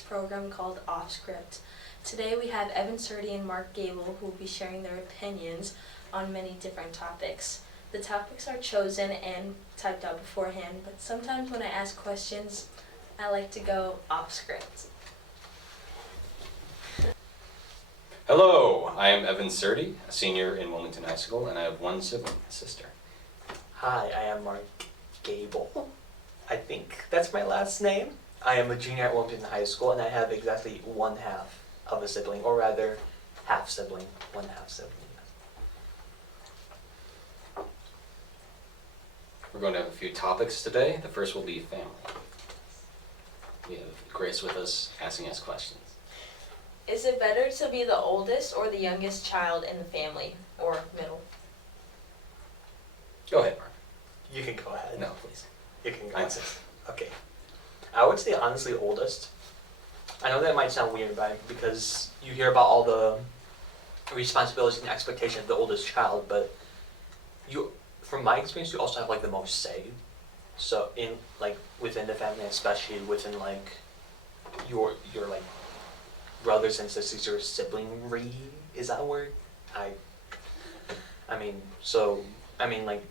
program called Off Script. Today we have Evan Surdy and Mark Gable who will be sharing their opinions on many different topics. The topics are chosen and typed out beforehand, but sometimes when I ask questions, I like to go off script. Hello, I am Evan Surdy, a senior in Wilmington High School, and I have one sibling, a sister. Hi, I am Mark Gable. I think that's my last name. I am a junior at Wilmington High School, and I have exactly one half of a sibling, or rather, half sibling, one half sibling. We're going to have a few topics today. The first will be family. We have Grace with us asking us questions. Is it better to be the oldest or the youngest child in the family, or middle? Go ahead, Mark. You can go ahead. No, please. You can go I ahead. insist. Okay. I would say honestly oldest. I know that might sound weird, right? Because you hear about all the responsibilities and expectations of the oldest child, but from my experience, you also have like the most say. So in like within the family, especially within like your like brothers and sisters, your siblingry, is that a word? I mean like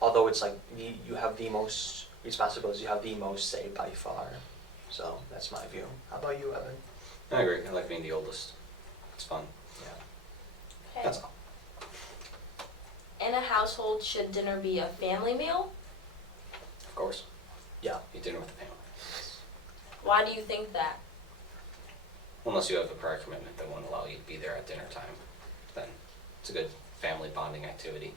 although it's like you have the most responsibilities, you have the most say by far. So that's my view. How about you, Evan? I agree. I like being the oldest. It's fun. Yeah. Okay. That's all. In a household, should dinner be a family meal? Of course. Yeah. Eat dinner with the family. Why do you think that? Unless you have a prior commitment that won't allow you to be there at dinner time, then it's a good family bonding activity.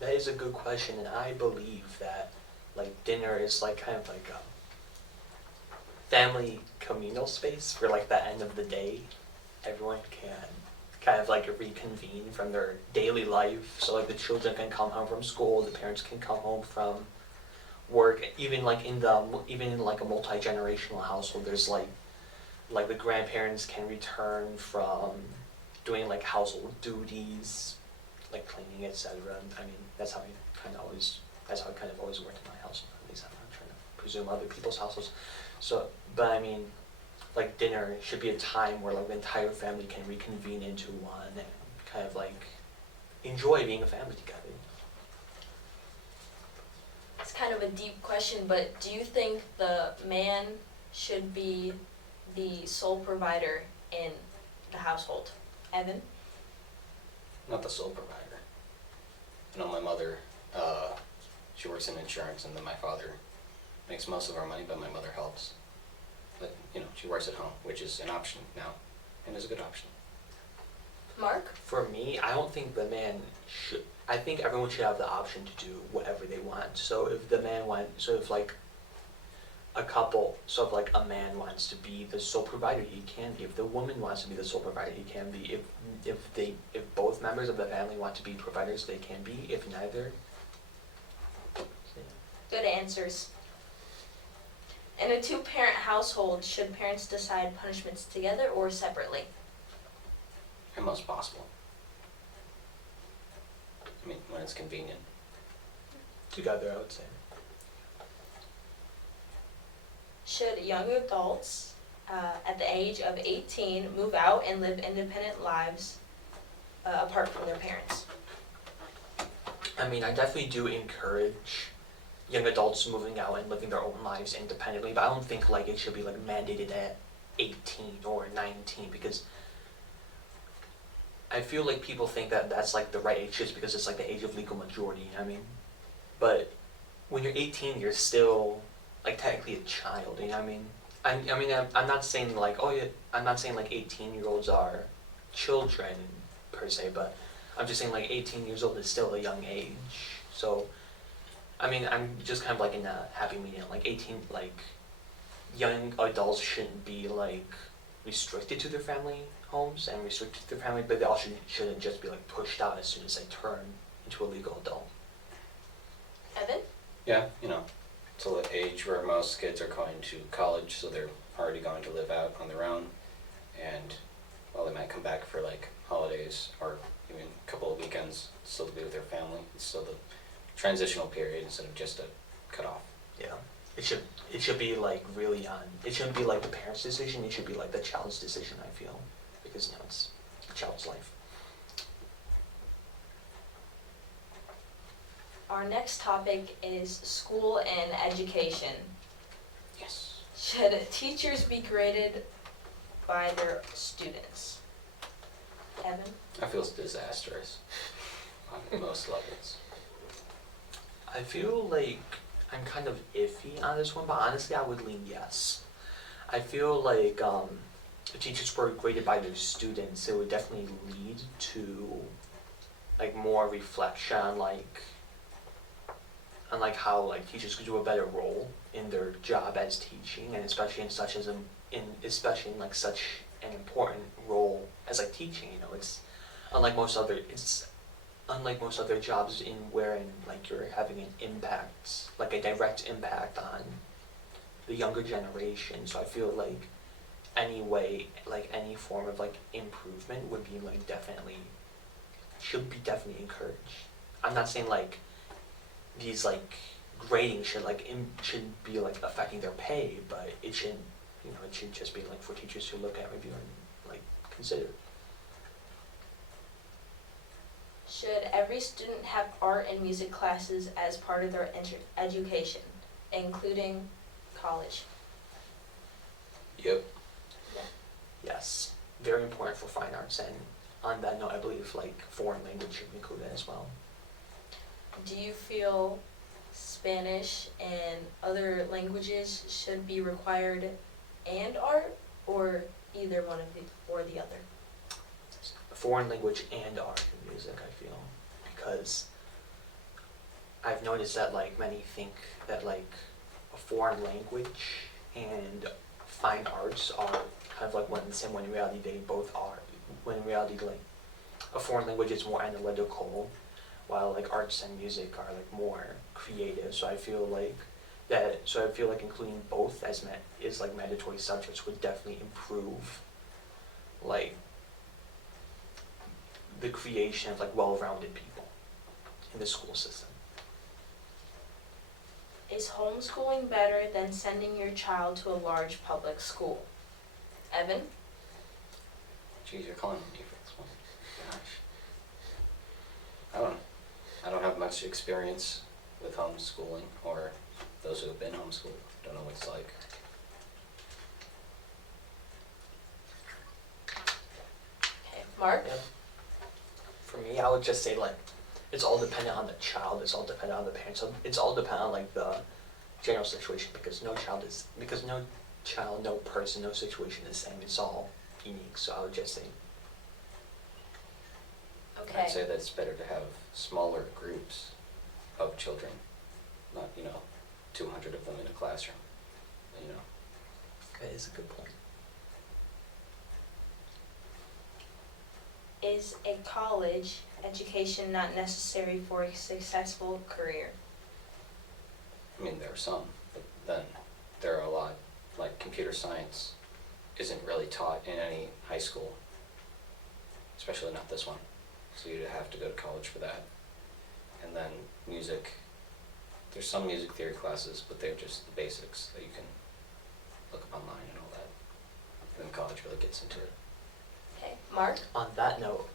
That is a good question, and I believe that like dinner is like kind of like a family communal space for like the end of the day. Everyone can kind of like reconvene from their daily life. So like the children can come home from school, the parents can come home from work. Even in like a multi-generational household, there's like the grandparents can return from doing like household duties, like cleaning, etc. I mean, that's how it kind of always worked in my household. At least I'm not trying to presume other people's households. So, but I mean, like dinner should be a time where like the entire family can reconvene into one and kind of like enjoy being a family together. It's kind of a deep question, but do you think the man should be the sole provider in the household? Evan? Not the sole provider. I know my mother, she works in insurance, and then my father makes most of our money, but my mother helps. But, she works at home, which is an option now, and is a good option. Mark? For me, I don't think the man should. I think everyone should have the option to do whatever they want. So if the man if like a couple, so if like a man wants to be the sole provider, he can be. If the woman wants to be the sole provider, he can be. If both members of the family want to be providers, they can be. If neither, Good answers. In a two-parent household, should parents decide punishments together or separately? And most possible. I mean, when it's convenient. together, I would say. Should young adults at the age of 18 move out and live independent lives apart from their parents? I mean, I definitely do encourage young adults moving out and living their own lives independently, but I don't think like it should be like mandated at 18 or 19, because I feel like people think that that's like the right age just because it's like the age of legal majority, you know what I mean? But when you're 18, you're still like technically a child, you know what I mean? I'm not saying like, I'm not saying like 18-year-olds are children per se, but I'm just saying like 18 years old is still a young age. So, I mean, I'm just kind of like in a happy medium. Like 18, like young adults shouldn't be like restricted to their family homes and restricted to their family, but they also shouldn't just be like pushed out as soon as they turn into a legal adult. Evan? Yeah, till the age where most kids are going to college, so they're already going to live out on their own, and while they might come back for like holidays or even a couple of weekends still to be with their family, it's still the transitional period instead of just a cutoff. Yeah. it should be like really on, it shouldn't be like the parent's decision, it should be like the child's decision, I feel, because, you know, it's a child's life. Our next topic is school and education. Yes. Should teachers be graded by their students? Evan? I feel it's disastrous on most levels. I feel like I'm kind of iffy on this one, but honestly, I would lean yes. I feel like if teachers were graded by their students, it would definitely lead to like more reflection on like how like teachers could do a better role in their job as teaching, and especially especially in like such an important role as like teaching. You know, it's unlike most other jobs in wherein like you're having an impact, like a direct impact on the younger generation. So I feel like any way, like any form of like improvement would be like should be definitely encouraged. I'm not saying like these like grading should should be like affecting their pay, but it shouldn't, you know, it should just be like for teachers to look at, review, and like consider. Should every student have art and music classes as part of their education, including college? Yep. Yes, very important for fine arts, and on that note, I believe like foreign language should be included as well. Do you feel Spanish and other languages should be required and art, or either one of the other? Foreign language and art and music, I feel, because I've noticed that like many think that like a foreign language and fine arts are kind of like one and the same, when in reality they both are. When in reality, like a foreign language is more analytical, while like arts and music are like more creative. So I feel like including both as is like mandatory subjects would definitely improve like the creation of like well-rounded people in the school system. Is homeschooling better than sending your child to a large public school? Evan? Geez, you're calling me for this one. Gosh. I don't have much experience with homeschooling or those who have been homeschooled. Don't know what it's like. Okay, Mark? Yeah. For me, I would just say like it's all dependent on the child. It's all dependent on the parents. So it's all dependent on like the general situation, because no child, no person, no situation is the same. It's all unique. So I would just say Okay. I'd say that it's better to have smaller groups of children, not 200 of them in a classroom. that is a good point. Is a college education not necessary for a successful career? I mean, there are some, but then there are a lot, like computer science isn't really taught in any high school, especially not this one. So you'd have to go to college for that. And then music, there's some music theory classes, but they're just the basics that you can look up online and all that. And then college really gets into it. Okay, Mark? On that note,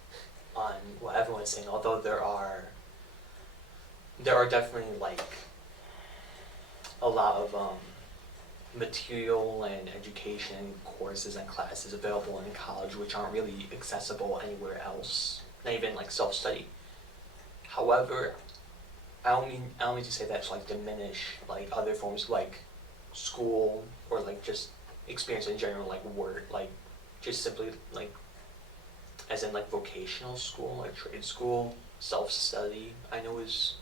on what everyone's saying, although there are definitely like a lot of material and education courses and classes available in college which aren't really accessible anywhere else, not even like self-study. However, I don't mean to say that to like diminish like other forms like school or like just experience in general, like work, like just simply like as in like vocational school, like trade school, self-study, I know is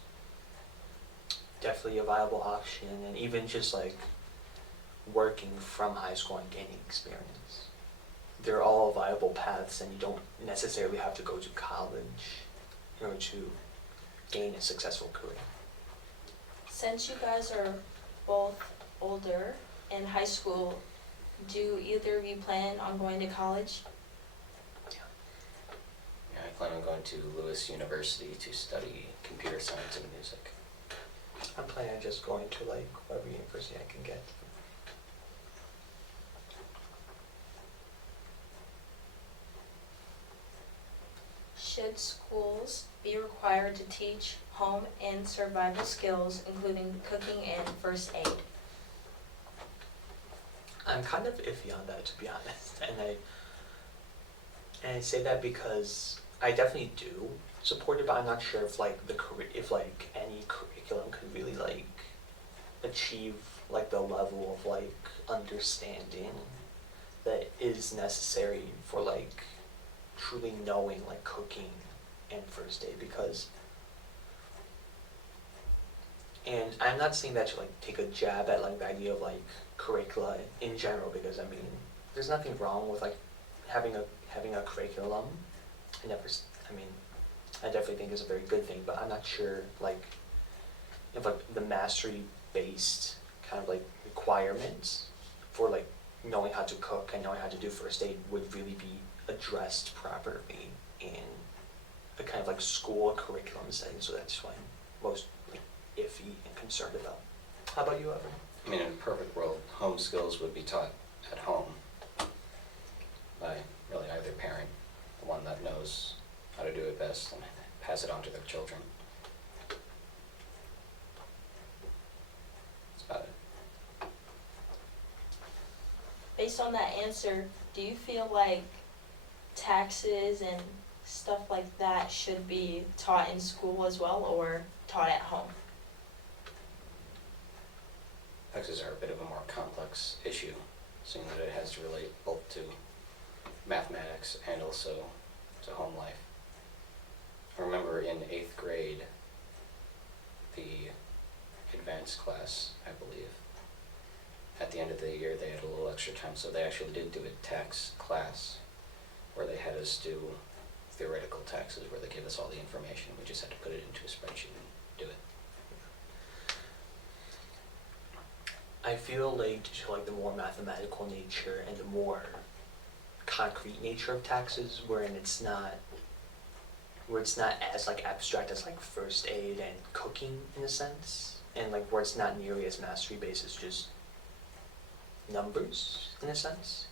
definitely a viable option, and even just like working from high school and gaining experience. They're all viable paths, and you don't necessarily have to go to college in order to gain a successful career. Since you guys are both older in high school, do either of you plan on going to college? Yeah, I plan on going to Lewis University to study computer science and music. I'm planning on just going to like whatever university I can get. Should schools be required to teach home and survival skills, including cooking and first aid? I'm kind of iffy on that, to be honest, and I say that because I definitely do support it, but I'm not sure if like if like any curriculum could really like achieve like the level of like understanding that is necessary for like truly knowing like cooking and first aid, because, and I'm not saying that to like take a jab at like the idea of like curricula in general, because I mean there's nothing wrong with like having a curriculum. I definitely think it's a very good thing, but I'm not sure like if like the mastery based kind of like requirements for like knowing how to cook and knowing how to do first aid would really be addressed properly in a kind of like school curriculum setting. So that's why I'm most like iffy and concerned about. How about you, Evan? I mean, in a perfect world, home skills would be taught at home by really either parent, the one that knows how to do it best, and pass it on to their children. That's about it. Based on that answer, do you feel like taxes and stuff like that should be taught in school as well, or taught at home? Taxes are a bit of a more complex issue, seeing that it has to relate both to mathematics and also to home life. I remember in 8th grade, the advanced class, I believe, at the end of the year they had a little extra time, so they actually did do a tax class where they had us do theoretical taxes, where they gave us all the information. We just had to put it into a spreadsheet and do it. I feel like due to like the more mathematical nature and the more concrete nature of taxes, wherein it's not as like abstract as like first aid and cooking in a sense, and like where it's not nearly as mastery based as just numbers in a sense.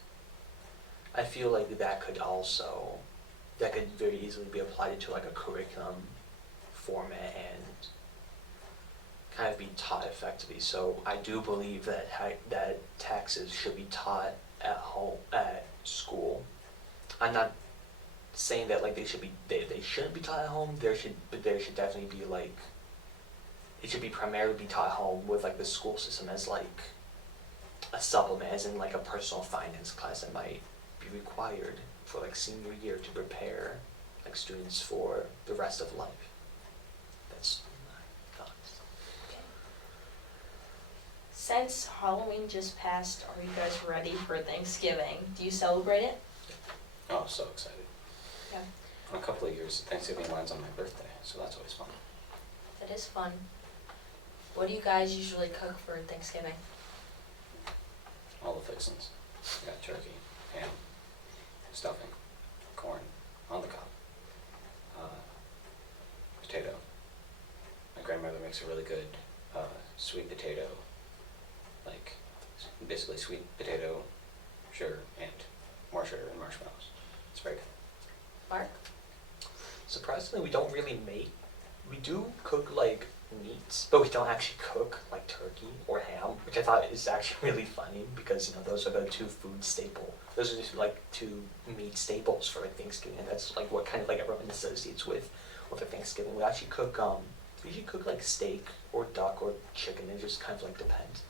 I feel like that could very easily be applied to like a curriculum format and kind of be taught effectively. So I do believe that that taxes should be taught at home, at school. I'm not saying that like they shouldn't be taught at home. There should definitely be like, it should be primarily be taught at home with like the school system as like a supplement, as in like a personal finance class that might be required for like senior year to prepare like students for the rest of life. That's my thoughts. Okay. Since Halloween just passed, are you guys ready for Thanksgiving? Do you celebrate it? Oh, so excited. Yeah. In a couple of years, Thanksgiving lands on my birthday, so that's always fun. That is fun. What do you guys usually cook for Thanksgiving? All the fixings. We got turkey, ham, stuffing, corn, on the cob, potato. My grandmother makes a really good sweet potato, like basically sweet potato, sugar, and more sugar and marshmallows. It's very good. Mark? Surprisingly, we do cook like meats, but we don't actually cook like turkey or ham, which I thought is actually really funny because, you know, those are the two those are just like two meat staples for like Thanksgiving, and that's like what kind of like everyone associates with a Thanksgiving. We usually cook like steak or duck or chicken. It just kind of like depends.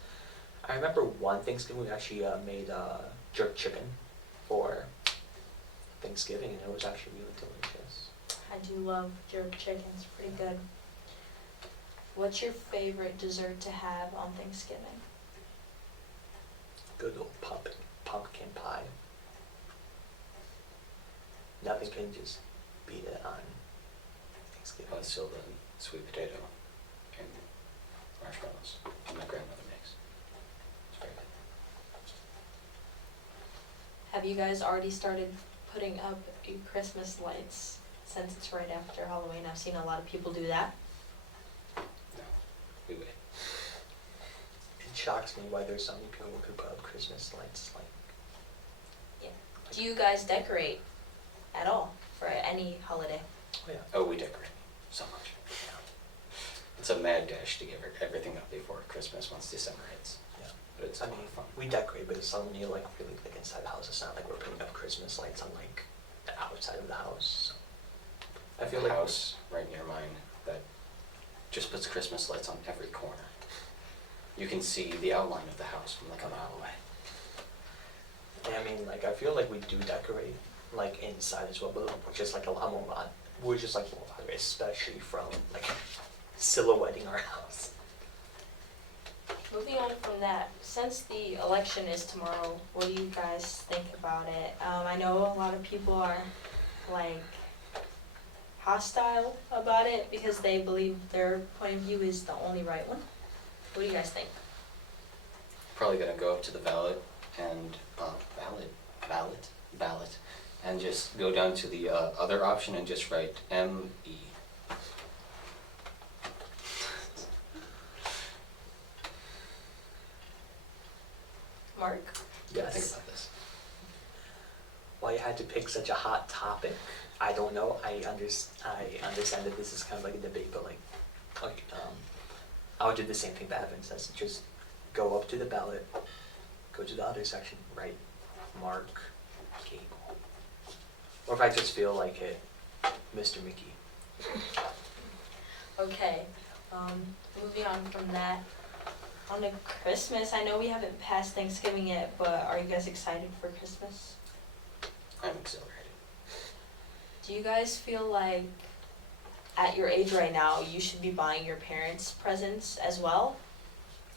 I remember one Thanksgiving we actually made jerk chicken for Thanksgiving, and it was actually really delicious. I do love jerk chicken. It's pretty good. What's your favorite dessert to have on Thanksgiving? Good old pumpkin pie. Nothing can just beat it on Thanksgiving. But still the sweet potato and marshmallows that my grandmother makes. It's very good. Have you guys already started putting up your Christmas lights since it's right after Halloween? I've seen a lot of people do that. No, we wait. shocks me why there's so many people who could put up Christmas lights. Like, Do you guys decorate at all for any holiday? oh yeah. Oh, we decorate so much. It's a mad dash to give everything up before Christmas once December hits. Yeah. But it's I a lot mean, of fun. we decorate, but it's only like really like inside the house. It's not like we're putting up Christmas lights on like the outside of the house. I feel a like house right near mine that just puts Christmas lights on every corner. You can see the outline of the house from like a mile away. Yeah, I mean, like I feel like we do decorate like inside as well, but we're just like a lot more mod. We're just like more moderate, especially from like silhouetting our house. Moving on from that, since the election is tomorrow, what do you guys think about it? I know a lot of people are like hostile about it because they believe their point of view is the only right one. What do you guys think? Probably gonna go up to the ballot and ballot, and just go down to the other option and just write M-E. Mark? Think Yes. about this. Why you had to pick such a hot topic, I don't know. I understand that this is kind of like a debate, but I would do the same thing that Evan says. Just go up to the ballot, go to the other section, write Mark Gable. Or if I just feel like it, Mr. Mickey. Okay, moving on from that, on to Christmas, I know we haven't passed Thanksgiving yet, but are you guys excited for Christmas? I'm exhilarated. Do you guys feel like at your age right now, you should be buying your parents presents as well?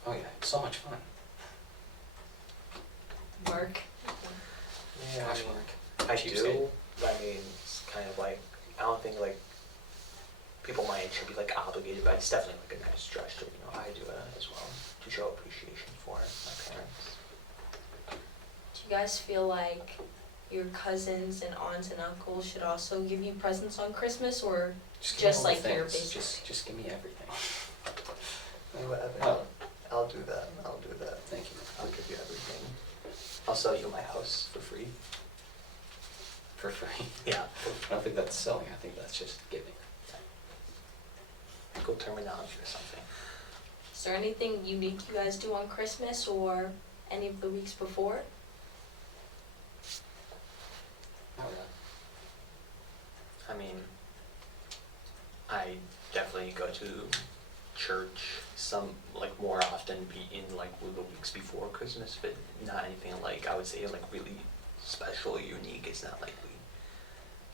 Oh yeah, it's so much fun. Mark? Yeah, Gosh, I mean, Mark. I Cheapskate. do. But I mean, it's kind of like, I don't think like people my age should be like obligated, but it's definitely like a nice gesture. You know, I do it as well to show appreciation for my parents. Do you guys feel like your cousins and aunts and uncles should also give you presents on Christmas, or Just, just give me all like the your things. basic? Just give me everything. Whatever. Well, I'll do that. thank you. I'll give you everything. I'll sell you my house for free. For free. Yeah. I don't think that's selling. I think that's just giving. Go terminology or something. Is there anything unique you guys do on Christmas or any of the weeks before? Not really. I mean, I definitely go to church some like more often be in like the weeks before Christmas, but not anything like I would say like really special or unique. It's not like we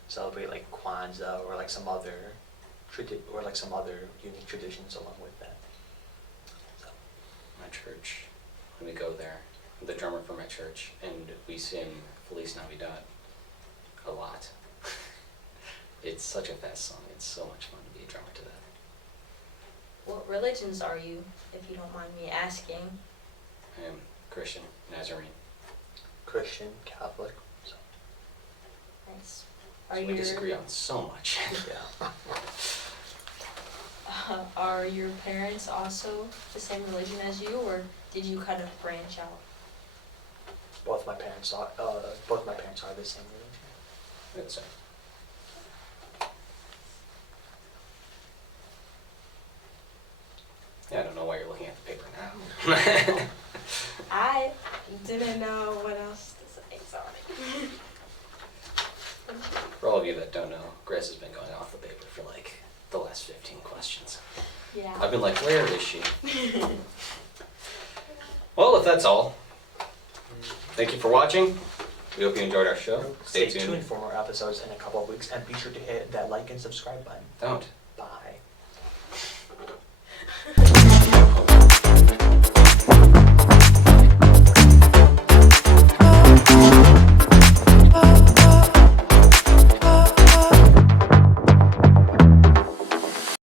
celebrate like Kwanzaa or like some other unique traditions along with that. So, My church, when we go there, I'm the drummer for my church, and we sing Feliz Navidad a lot. It's such a fast song. It's so much fun to be a drummer to that. What religions are you, if you don't mind me asking? I am Christian, Nazarene. Christian, Catholic. So Nice. So we disagree on so much. yeah. Are your parents also the same religion as you, or did you kind of branch out? Both my parents are the same religion. It's yeah, I don't know why you're looking at the paper now. I didn't know what else to say, sorry. For all of you that don't know, Grace has been going off the paper for like the last 15 questions. Yeah. I've been like, where is she? Well, if that's all, thank you for watching. We hope you enjoyed our show. Stay tuned for more episodes in a couple of weeks, and be sure to hit that like and subscribe button. Don't.